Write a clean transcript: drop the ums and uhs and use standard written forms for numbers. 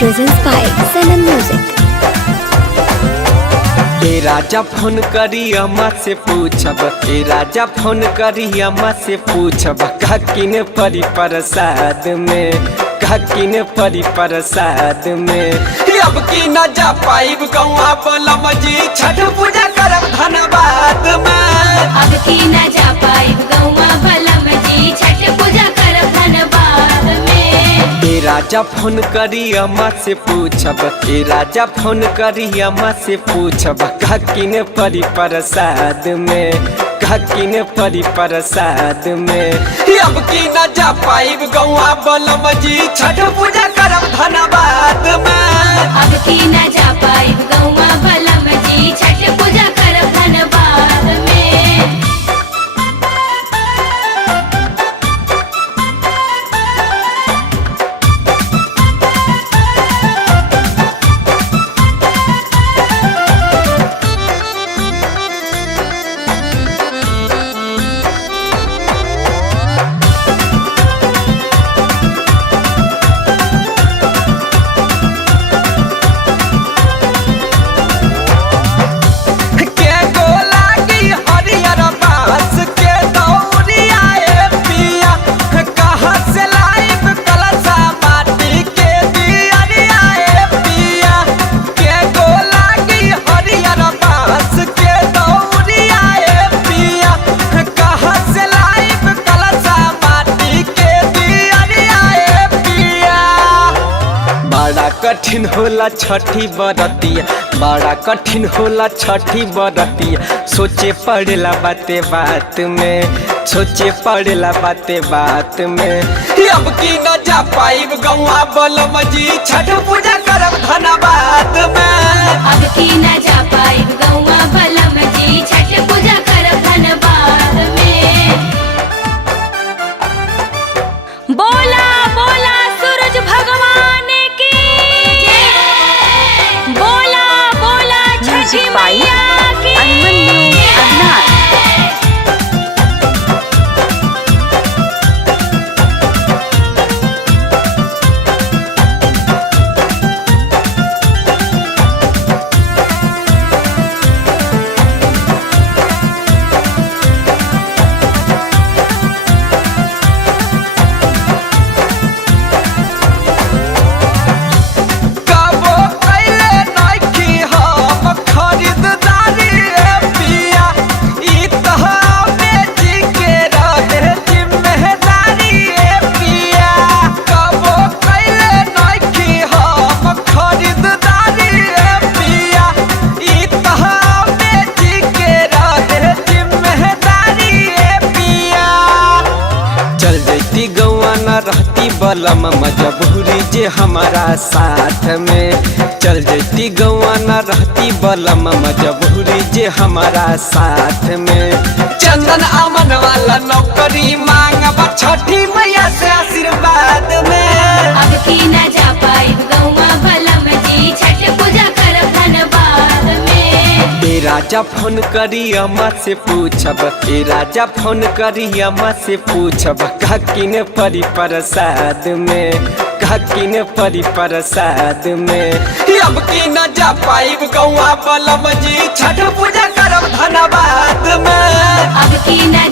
presents by Sanam Music। A Raja phone करी अम्मा से पूछब, ए राजा फोन करी अम्मा से पूछब, किन परी प्रसाद में, किन परी प्रसाद में। अब की न जा पाइब गौआ बलम जी, छठ पूजा करब धन्यवाद में। अब की न जा पाइब गौआ बलम जी, छठ पूजा करब धन्यवाद में। ए राजा फोन करी अम्मा से पूछब, ए राजा फोन करी अम्मा से पूछब, किन परी प्रसाद में, किन परी प्रसाद में। अब की न जा पाइब गौआ बलम जी, छठ पूजा करब धन्यवाद में। अब की न जा पाइब गौआ बलम जी, छठ पूजा करब धन्यवाद में। कठिन होला छठी बरतिया, बड़ा कठिन होला छठी बरतिया। सोचे पड़ेला बाते बात में, सोचे पड़ेला बाते बात में। अब की न जा पाइब गौआ बलम जी, छठ पूजा करब धन्यवाद में। अब की न जा पाइब गौआ बलम जी, छठ पूजा करब धन्यवाद में। बोला बोला सूरज भगवान की, बोला बोला छठी मैया की। रहती बलम मजबूरी जे हमारा साथ में, चल जैती गौआ न रहती बलम मजबूरी जे हमारा साथ में। चंदन अमन वाला नौकरी मांगब छठी मैया से आशीर्वाद में। अब की न जा पाइब गौआ बलम जी, छठ पूजा करब धन्यवाद में। ए राजा फोन करी अम्मा से पूछब, ए राजा फोन करी अम्मा से पूछब, किन परी प्रसाद में, किन परी प्रसाद में। अब की न जा पाइब गौआ बलम जी, छठ पूजा करब धन्यवाद में। अब की न